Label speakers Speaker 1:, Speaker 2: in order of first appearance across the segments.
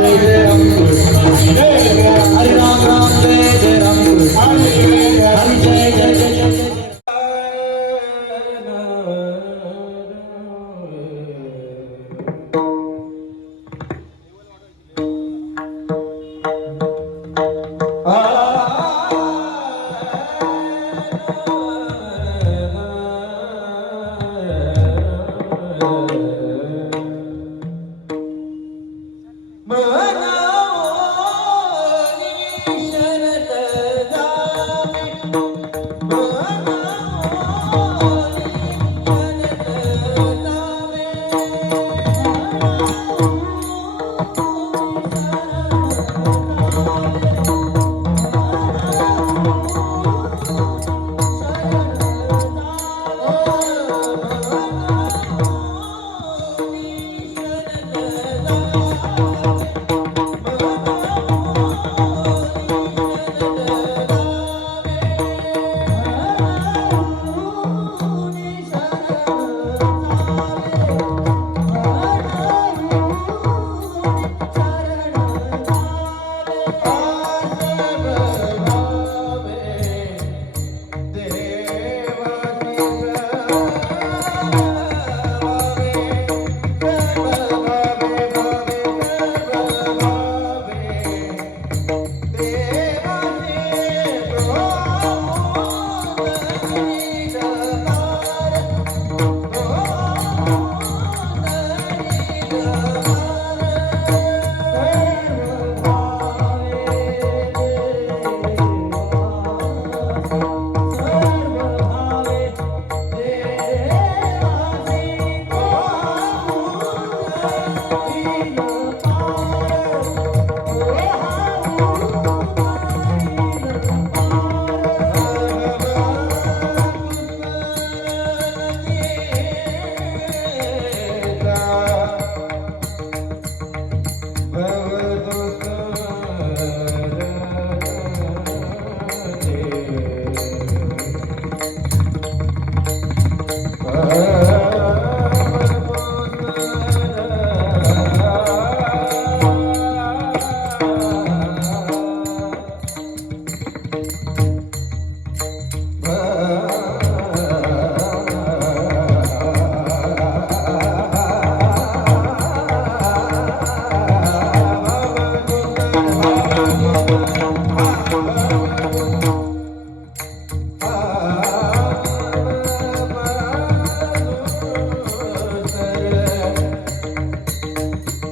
Speaker 1: জয় জয়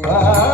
Speaker 2: Bye.